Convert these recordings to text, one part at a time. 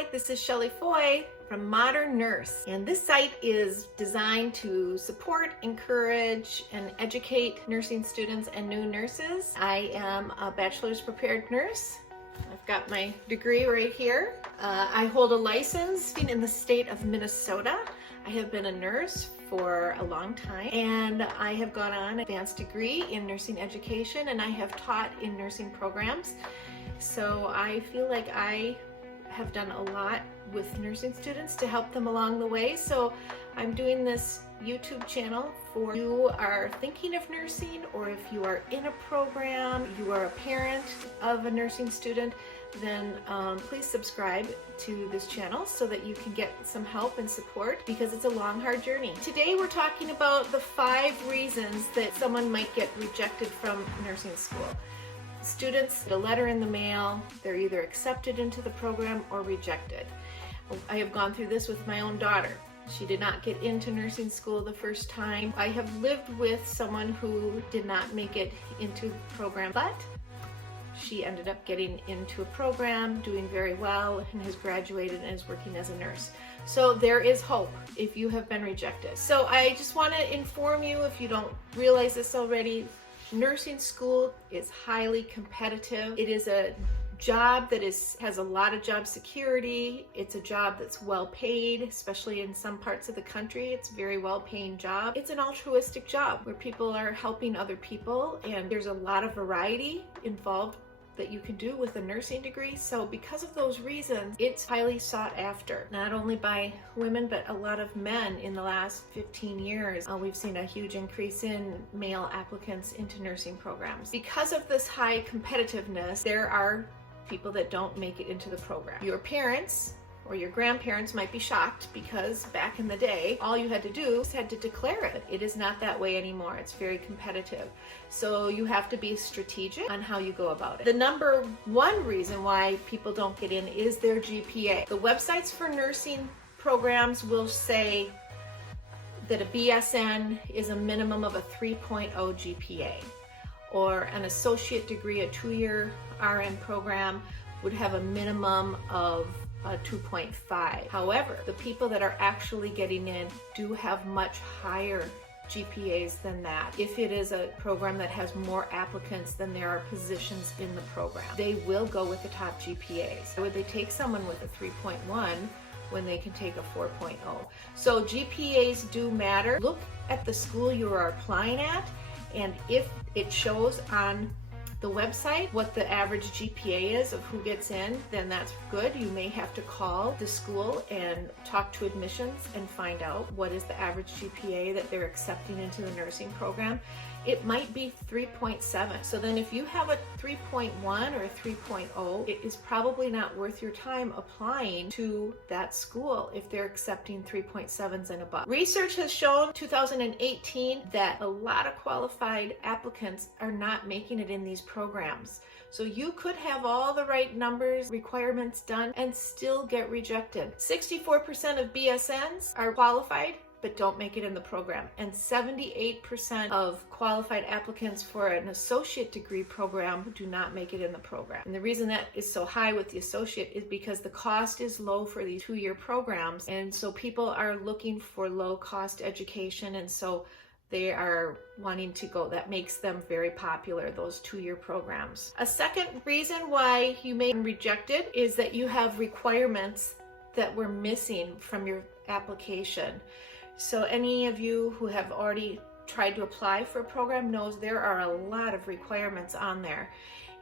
Hi, this is Shelley Foy from Modern Nurse, and this site is designed to support, encourage, and educate nursing students and new nurses. I am a bachelor's prepared nurse. I've got my degree right here. I hold a license in the state of Minnesota. I have been a nurse for a long time, and I have gone on an advanced degree in nursing education, and I have taught in nursing programs. So I feel like I have done a lot with nursing students to help them along the way. So I'm doing this YouTube channel for you are thinking of nursing, or if you are in a program, you are a parent of a nursing student, then please subscribe to this channel so that you can get some help and support, because it's a long, hard journey. Today we're talking about the 5 reasons that someone might get rejected from nursing school. Students get a letter in the mail, they're either accepted into the program or rejected. I have gone through this with my own daughter. She did not get into nursing school the first time. I have lived with someone who did not make it into the program, but she ended up getting into a program, doing very well, and has graduated and is working as a nurse. So there is hope if you have been rejected. So I just want to inform you, if you don't realize this already, nursing school is highly competitive. It is a job that has a lot of job security. It's a job that's well paid, especially in some parts of the country. It's a very well paying job. It's an altruistic job where people are helping other people, and there's a lot of variety involved that you can do with a nursing degree. So because of those reasons, it's highly sought after, not only by women, but a lot of men. In the last 15 years, we've seen a huge increase in male applicants into nursing programs. Because of this high competitiveness, there are people that don't make it into the program. Your parents or your grandparents might be shocked, because back in the day, all you had to do was to declare it. It is not that way anymore. It's very competitive. So you have to be strategic on how you go about it. The number 1 reason why people don't get in is their GPA. The websites for nursing programs will say that a BSN is a minimum of a 3.0 GPA, or an associate degree, a 2-year RN program, would have a minimum of 2.5. However, the people that are actually getting in do have much higher GPAs than that. If it is a program that has more applicants than there are positions in the program, they will go with the top GPAs. Would they take someone with a 3.1 when they can take a 4.0? So GPAs do matter. Look at the school you are applying at, and if it shows on the website what the average GPA is of who gets in, then that's good. You may have to call the school and talk to admissions and find out what is the average GPA that they're accepting into the nursing program. It might be 3.7. So then if you have a 3.1 or a 3.0, it is probably not worth your time applying to that school if they're accepting 3.7s and above. Research has shown 2018 that a lot of qualified applicants are not making it in these programs. So you could have all the right numbers, requirements done, and still get rejected. 64% of BSNs are qualified but don't make it in the program, and 78% of qualified applicants for an associate degree program do not make it in the program. And the reason that is so high with the associate is because the cost is low for these 2-year programs, and so people are looking for low cost education, and so they are wanting to go. That makes them very popular, those 2-year programs. A second reason why you may be rejected is that you have requirements that were missing from your application. So any of you who have already tried to apply for a program knows there are a lot of requirements on there,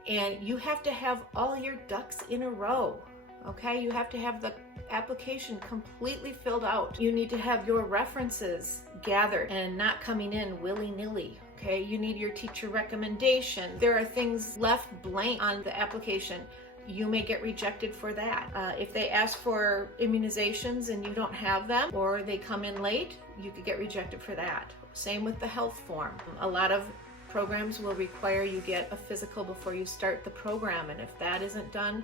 and you have to have all your ducks in a row. Okay, you have to have the application completely filled out. You need to have your references gathered and not coming in willy-nilly. Okay, you need your teacher recommendation. There are things left blank on the application. You may get rejected for that. If they ask for immunizations and you don't have them, or they come in late, you could get rejected for that. Same with the health form. A lot of programs will require you get a physical before you start the program, and if that isn't done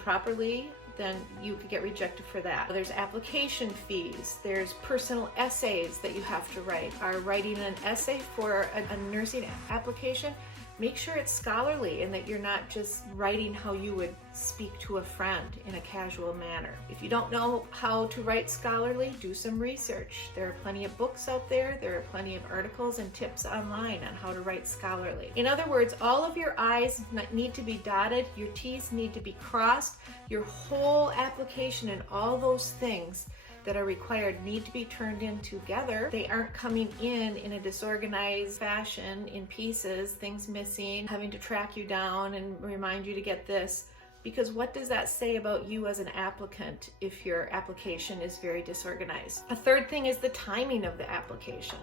properly, then you could get rejected for that. There's application fees, there's personal essays that you have to write. Writing an essay for a nursing application make sure it's scholarly and that you're not just writing how you would speak to a friend in a casual manner. If you don't know how to write scholarly, do some research. There are plenty of books out there. There are plenty of articles and tips online on how to write scholarly. In other words, all of your I's need to be dotted, your T's need to be crossed, your whole application and all those things that are required need to be turned in together. They aren't coming in a disorganized fashion, in pieces, things missing, having to track you down and remind you to get this. Because what does that say about you as an applicant if your application is very disorganized? A third thing is the timing of the application.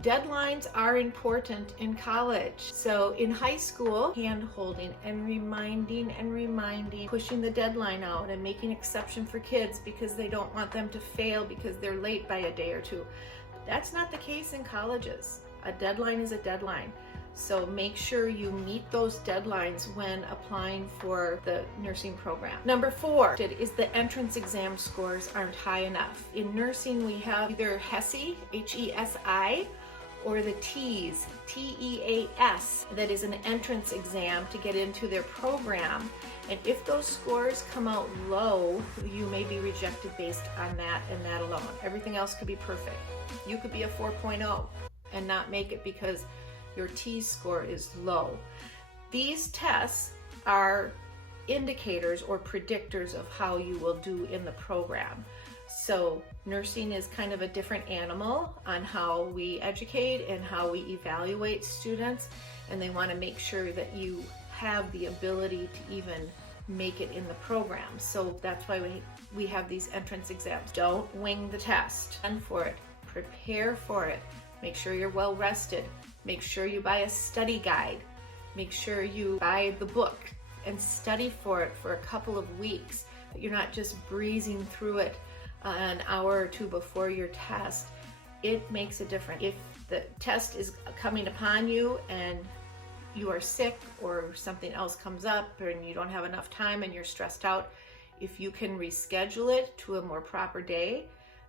Deadlines are important in college. So in high school, hand-holding and reminding, pushing the deadline out and making exception for kids because they don't want them to fail because they're late by a day or two. That's not the case in colleges. A deadline is a deadline. So make sure you meet those deadlines when applying for the nursing program. Number 4 is the entrance exam scores aren't high enough. In nursing, we have either HESI, H-E-S-I, or the TEAS, T-E-A-S, that is an entrance exam to get into their program. And if those scores come out low, you may be rejected based on that and that alone. Everything else could be perfect. You could be a 4.0 and not make it because your TEAS score is low. These tests are indicators or predictors of how you will do in the program. So nursing is kind of a different animal on how we educate and how we evaluate students, and they want to make sure that you have the ability to even make it in the program. So that's why we have these entrance exams. Don't wing the test. Plan for it. Prepare for it. Make sure you're well rested. Make sure you buy a study guide. Make sure you buy the book and study for it for a couple of weeks. You're not just breezing through it an hour or two before your test. It makes a difference. If the test is coming upon you and you are sick or something else comes up and you don't have enough time and you're stressed out, if you can reschedule it to a more proper day,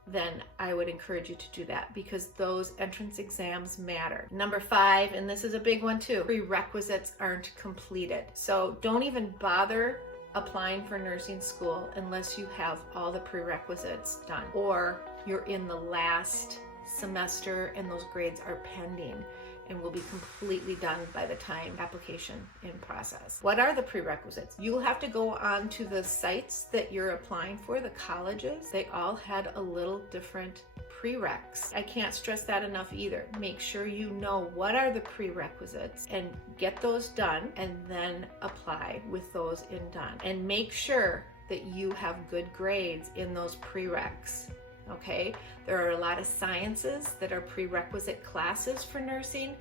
then I would encourage you to do that because those entrance exams matter. Number 5, and this is a big one too, prerequisites aren't completed. So don't even bother applying for nursing school unless you have all the prerequisites done or you're in the last semester and those grades are pending and will be completely done by the time application in process. What are the prerequisites? You'll have to go on to the sites that you're applying for, the colleges. They all had a little different prereqs. I can't stress that enough either. Make sure you know what are the prerequisites and get those done and then apply with those in done. And make sure that you have good grades in those prereqs. Okay, there are a lot of sciences that are prerequisite classes for nursing.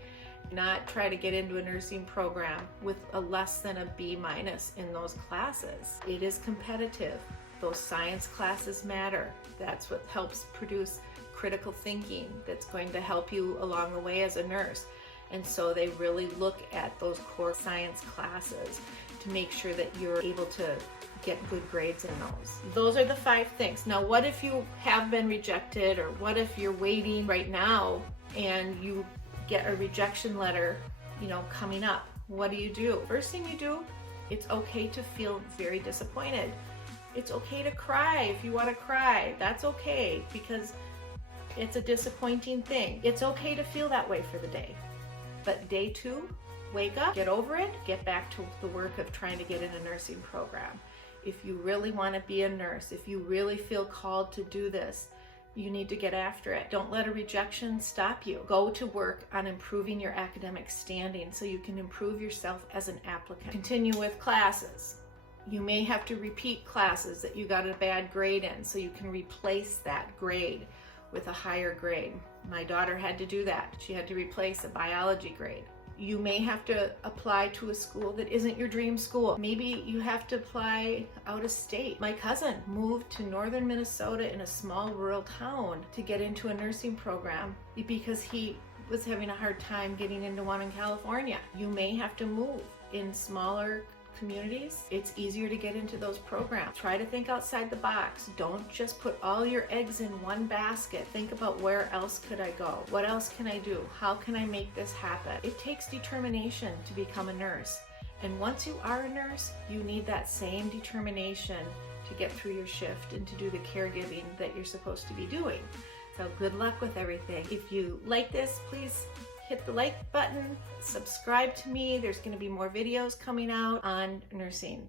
Not try to get into a nursing program with a less than a B- in those classes. It is competitive. Those science classes matter. That's what helps produce critical thinking that's going to help you along the way as a nurse. And so they really look at those core science classes to make sure that you're able to get good grades in those. Those are the 5 things. Now, what if you have been rejected, or what if you're waiting right now and you get a rejection letter, coming up? What do? First thing you do, it's okay to feel very disappointed. It's okay to cry if you want to cry. That's okay because it's a disappointing thing. It's okay to feel that way for the day. But day 2, wake up, get over it, get back to the work of trying to get in a nursing program. If you really want to be a nurse, if you really feel called to do this, you need to get after it. Don't let a rejection stop you. Go to work on improving your academic standing so you can improve yourself as an applicant. Continue with classes. You may have to repeat classes that you got a bad grade in so you can replace that grade with a higher grade. My daughter had to do that. She had to replace a biology grade. You may have to apply to a school that isn't your dream school. Maybe you have to apply out of state. My cousin moved to northern Minnesota in a small rural town to get into a nursing program because he was having a hard time getting into one in California. You may have to move in smaller communities, it's easier to get into those programs. Try to think outside the box. Don't just put all your eggs in one basket. Think about where else could I go? What else can I do? How can I make this happen? It takes determination to become a nurse. And once you are a nurse, you need that same determination to get through your shift and to do the caregiving that you're supposed to be doing. So good luck with everything. If you like this, please hit the like button, subscribe to me. There's going to be more videos coming out on nursing.